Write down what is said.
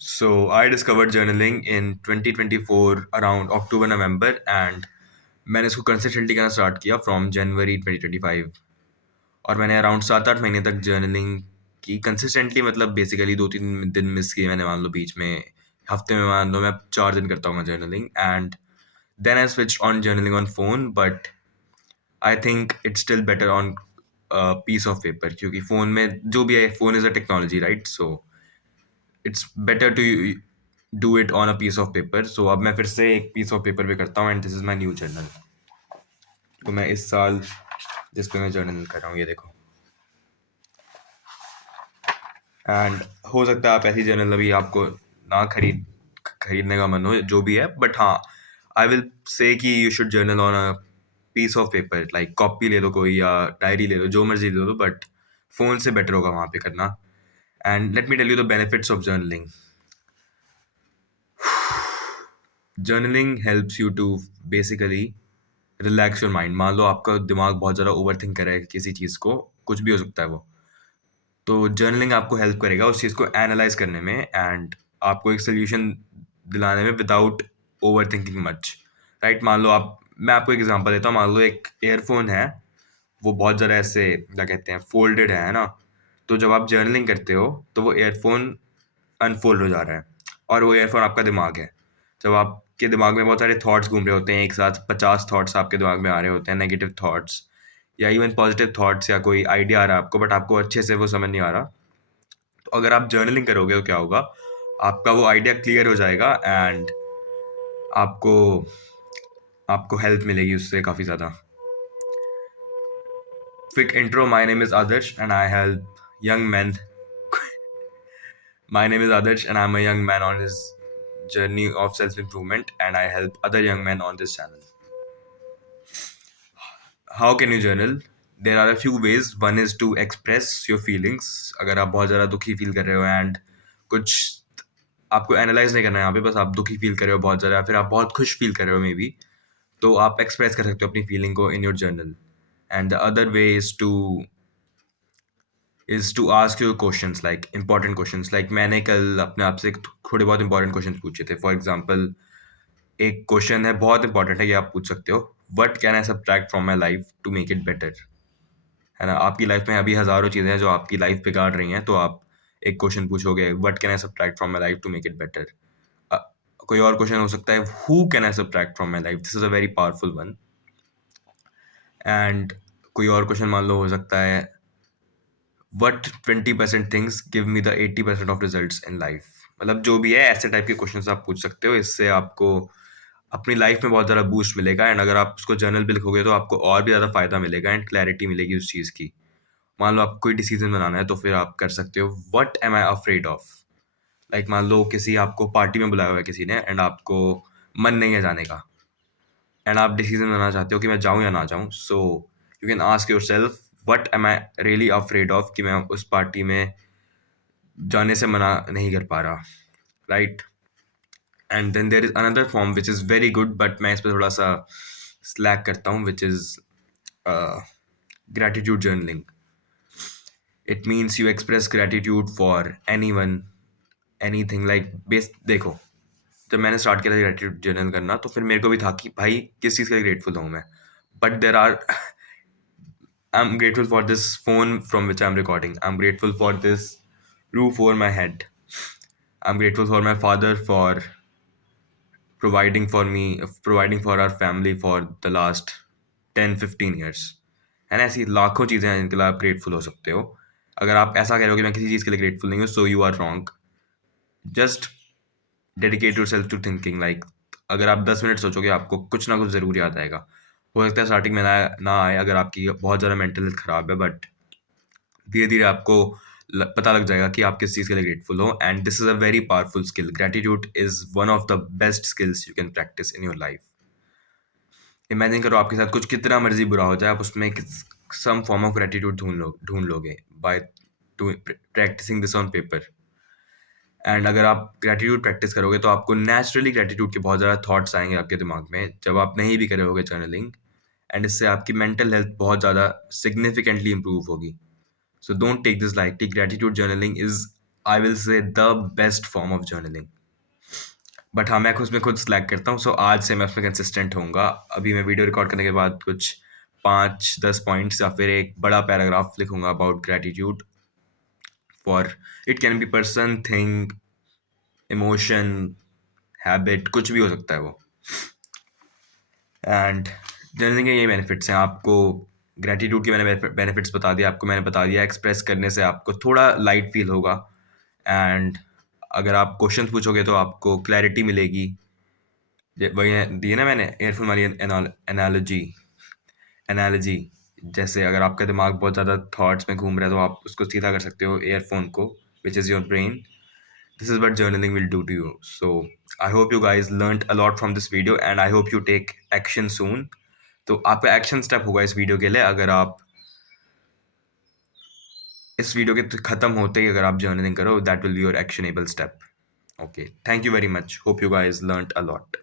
So I discovered journaling in 2024 around October November and मैंने इसको consistently करना start किया फ्रॉम जनवरी 2025 और मैंने अराउंड 7-8 महीने तक जर्नलिंग की कंसिस्टेंटली मतलब बेसिकली 2-3 दिन मिस किए मैंने मान लो बीच में हफ्ते में मान लो मैं 4 दिन करता हूँ journaling and then I switch on journaling on phone but I think it's still better on piece of paper क्योंकि फ़ोन में जो भी है phone is a technology right so it's better to do it on a piece of paper so अब मैं फिर से एक पीस ऑफ पेपर पे करता हूँ and this is my new journal तो मैं इस साल जिस पे मैं जर्नल कर रहा हूँ ये देखो एंड हो सकता है आप ऐसी जर्नल अभी आपको ना खरीदने का मन हो जो भी है बट हाँ आई विल से कि you should journal on a piece of paper like copy ले लो कोई या डायरी ले लो जो मर्जी ले लो बट फ़ोन से बेटर होगा वहाँ पे करना and let me tell you the benefits of journaling journaling helps you to basically relax your mind मान लो आपका दिमाग बहुत ज़्यादा ओवर थिंक करे किसी चीज़ को कुछ भी हो सकता है वो तो जर्नलिंग आपको हेल्प करेगा उस चीज़ को एनालाइज करने में एंड आपको एक सोल्यूशन दिलाने में without over thinking much right मान लो आप मैं आपको एक एग्जांपल देता हूँ मान लो एक एयरफोन है वो बहुत ज़्यादा ऐसे क्या कहते हैं फोल्डेड है ना तो जब आप जर्नलिंग करते हो तो वो एयरफोन अनफोल्ड हो जा रहा है और वो एयरफोन आपका दिमाग है जब आपके दिमाग में बहुत सारे थॉट्स घूम रहे होते हैं एक साथ 50 थॉट्स आपके दिमाग में आ रहे होते हैं नेगेटिव थॉट्स या इवन पॉजिटिव थॉट्स या कोई आइडिया आ रहा है आपको बट आपको अच्छे से वो समझ नहीं आ रहा तो अगर आप जर्नलिंग करोगे तो क्या होगा आपका वो आइडिया क्लियर हो जाएगा एंड आपको आपको हेल्प मिलेगी उससे काफ़ी ज़्यादा quick intro my name is Adarsh and I help young man My name is Adarsh and I'm a young man on his journey of self improvement and I help other young men on this channel. How can you journal? There are a few ways. One is to express your feelings. अगर आप बहुत ज़्यादा दुखी feel कर रहे हो and कुछ आपको एनालाइज नहीं करना है यहाँ पे बस आप दुखी फील कर रहे हो बहुत ज़्यादा या फिर आप बहुत खुश फील कर रहे हो मे बी तो आप एक्सप्रेस कर सकते हो अपनी फीलिंग को in your journal and the other way is to ask you questions like important questions like मैंने कल अपने आप से थोड़े बहुत इंपॉर्टेंट क्वेश्चन पूछे थे फॉर एग्जांपल एक क्वेश्चन है बहुत इंपॉर्टेंट है ये आप पूछ सकते हो what can I subtract from my life to make it better है ना आपकी लाइफ में अभी हज़ारों चीज़ें हैं जो आपकी लाइफ बिगाड़ रही हैं तो आप एक क्वेश्चन पूछोगे what can I subtract from my life to make it better कोई और क्वेश्चन हो सकता है who can I subtract from my life this is a very powerful one and कोई और क्वेश्चन मान लो हो सकता है what 20% things give me the 80% of results in life मतलब जो भी है ऐसे टाइप के क्वेश्चन आप पूछ सकते हो इससे आपको अपनी लाइफ में बहुत ज़्यादा बूस्ट मिलेगा एंड अगर आप उसको जर्नल भी लिखोगे तो आपको और भी ज़्यादा फायदा मिलेगा एंड क्लैरिटी मिलेगी उस चीज़ की मान लो आपको कोई डिसीजन बनाना है तो फिर आप कर सकते हो what am I afraid of like मान लो किसी आपको पार्टी में बुलाया हुआ है किसी ने एंड आपको मन नहीं है जाने का एंड आप डिसीजन बनाना चाहते हो कि मैं जाऊँ या ना जाऊँ so you can ask yourself what am I really afraid of कि मैं उस पार्टी में जाने से मना नहीं कर पा रहा right and then there is another form which is very good but मैं इस पर थोड़ा सा स्लैक करता हूँ which is gratitude journaling it means you express gratitude for anyone anything like बेस देखो जब मैंने स्टार्ट किया था ग्रेटिट्यूड जर्नल करना तो फिर मेरे को भी था कि भाई किस चीज़ के लिए ग्रेटफुल हूँ मैं but there are I am grateful for this phone from which I am recording I am grateful for this roof over my head. I'm grateful for my father for providing for me, providing for our family for the last 10-15 years. है ना ऐसी लाखों चीज़ें हैं जिनके लिए आप grateful हो सकते हो अगर आप ऐसा कह रहे हो कि मैं किसी चीज़ के लिए ग्रेटफुल नहीं हूँ so you are wrong just dedicate yourself to thinking like अगर आप 10 मिनट सोचोगे आपको कुछ ना कुछ ज़रूर याद आएगा हो सकता है स्टार्टिंग में ना आए अगर आपकी बहुत ज़्यादा मेंटल हेल्थ ख़राब है बट धीरे धीरे आपको पता लग जाएगा कि आप किस चीज़ के लिए ग्रेटफुल हो and this is a very powerful skill gratitude is one of the best skills you can practice in your life imagine करो आपके साथ कुछ कितना मर्जी बुरा हो जाए आप उसमें सम फॉर्म ऑफ ग्रेटिट्यूड ढूंढ लोगे by practicing this on paper and अगर आप ग्रेटिट्यूड प्रैक्टिस करोगे तो आपको नेचुरली ग्रेटिट्यूड के बहुत ज़्यादा थॉट्स आएंगे आपके दिमाग में जब आप नहीं भी करे होगे जर्नलिंग एंड इससे आपकी मेंटल हेल्थ बहुत ज़्यादा सिग्निफिकेंटली इंप्रूव होगी. So don't take this lightly. Gratitude journaling is I will से the best form of journaling. But हाँ, मैं उसमें खुद स्लैग करता हूँ, सो आज से मैं उसमें कंसिस्टेंट होऊंगा। अभी मैं वीडियो रिकॉर्ड करने के बाद कुछ 5-10 पॉइंट्स या फिर एक बड़ा पैराग्राफ लिखूंगा about gratitude for, it can be person, thing, emotion, habit, कुछ भी हो सकता है वो। एंड जर्नलिंग के यही बेनिफिट्स हैं। आपको ग्रेटिट्यूड के मैंने बेनिफिट्स बता दिया, आपको मैंने बता दिया एक्सप्रेस करने से आपको थोड़ा लाइट फील होगा। एंड अगर आप क्वेश्चन पूछोगे तो आपको क्लैरिटी मिलेगी। वही दी है ना मैंने एयरफोन वाली एनालॉजी। एनालॉजी जैसे अगर आपका दिमाग बहुत ज़्यादा थॉट्स में घूम रहा है तो आप उसको सीधा कर सकते हो एयरफोन को, which is your brain. This is what journaling will do to you. So I hope you guys learned a lot from this video and I hope you take action soon. तो आपका action step होगा इस video के लिए, अगर आप इस video के खत्म होते ही अगर आप जर्नलिंग करो, that will be your actionable step. Okay, thank you very much, hope you guys learned a lot.